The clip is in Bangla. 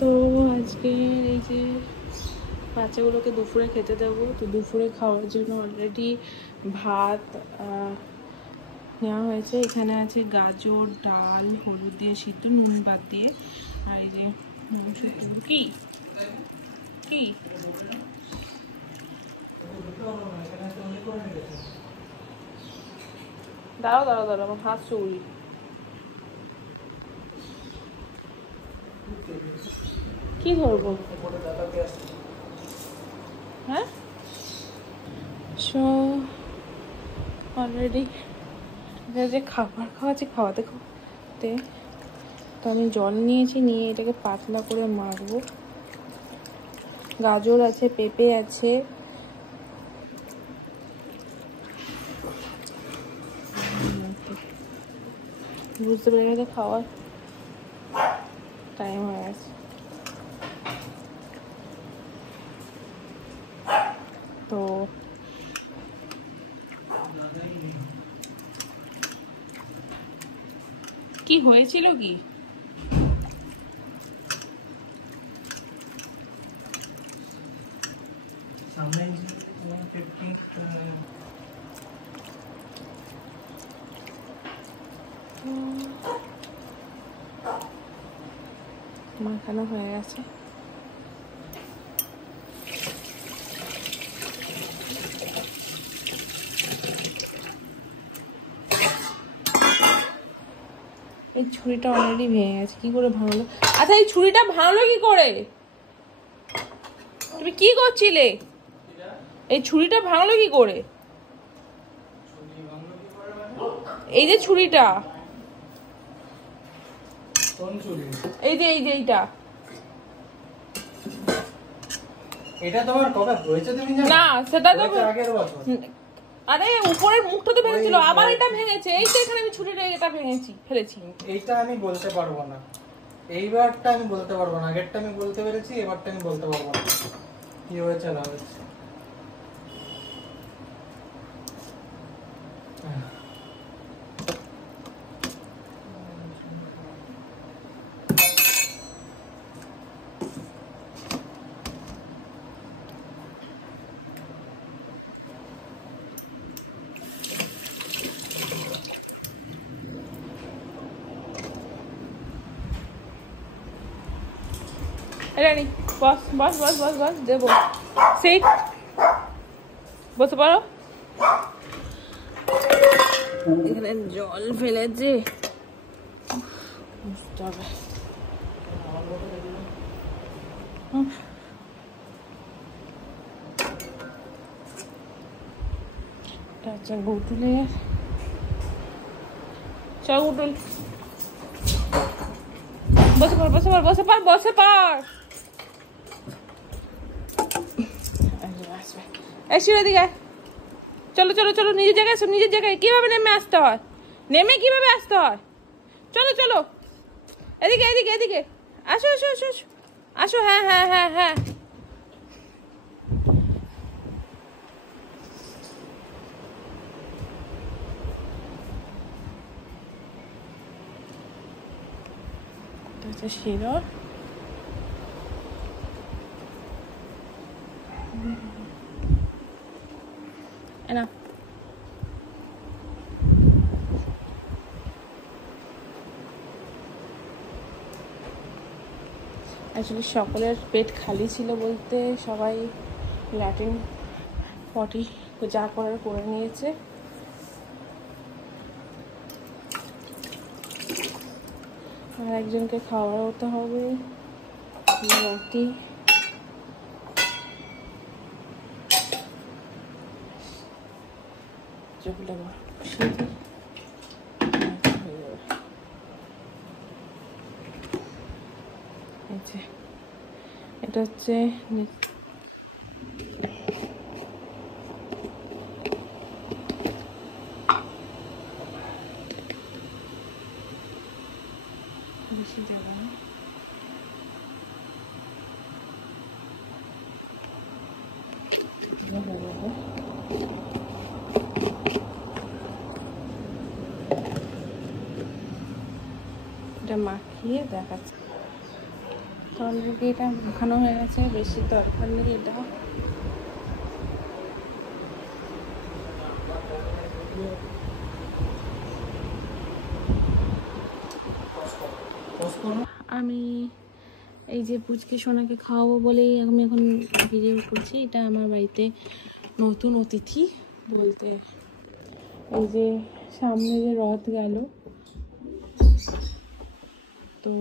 তো আজকে এই যে বাচ্চাগুলোকে দুপুরে খেতে দেবো, তো দুপুরে খাওয়ার জন্য অলরেডি ভাত নেওয়া হয়েছে। এখানে আছে গাজর, ডাল, হলুদ দিয়ে সিদ্ধ, নুন বাদ দিয়ে, আর এই যে কি কি দাঁড়াও দাঁড়াও দাঁড়াও, আমার হাত চৌড়ি। কি ধরবো? হ্যাঁ, সো অলরেডি যে খাবার খাওয়াতে তো আমি জল নিয়েছি, নিয়ে এটাকে পাতলা করে মাখবো। গাজর আছে, পেঁপে আছে, বুঝতে পেরে গেছে খাওয়ার টাইম হয়ে গেছে। তো কি হয়েছিল কি? মাখানো হয়ে গেছে। এই ছুরিটা অলরেডি ভেঙে গেছে, কি করে ভাঙলো? আচ্ছা, এই ছুরিটা ভাঙলো কি করে? তুমি কি করছিলে? এই ছুরিটা ভাঙলো কি করে? এই যে ছুরিটা, এই যে এইটা, এটা তোমার কবে হয়েছে তুমি জানো? না সেটা তো আগের বছর। আরে উপরের মুখটা তো ভেঙেছিল, আবার এটা ভেঙেছে। এই তো এখানে আমি ছুরিটা এটা ফেলেছি। এইটা আমি বলতে পারবো না, এইবারটা আমি বলতে পারবো না। আগেরটা আমি বলতে পেরেছি, এবারটা আমি বলতে পারবো না কি হয়েছে না হয়েছে। রানি বস বস বস বস বস দেবো, সিট, বসে পারো। এখানে জল ফেলেছে, বুঝতে হবে। আচ্ছা গুটুলের চল, গুটুল বসে পার। এসে দিকে চলো চলো চলো, নিজের জায়গায় কিভাবে নেমে আসতে হয়, চলো এদিকে আসো। হ্যাঁ শিরো না, অ্যাকচুয়ালি সকলের পেট খালি ছিল বলতে সবাই ল্যাট্রিন পটি যা করার করে নিয়েছে। আর একজনকে খাওয়াতে হবে রুটি। এটা হচ্ছে বেশি দেবো না, এটা মাখিয়ে দেখাচ্ছি। তো অলরেডি এটা মাখানো হয়ে গেছে, বেশি দরকার নেই এটা। আমি এই যে পুচকি সোনাকে খাওয়াবো বলেই আমি এখন ভিডিও করছি। এটা আমার বাড়িতে নতুন অতিথি বলতে, এই যে সামনে যে রথ গেল, তো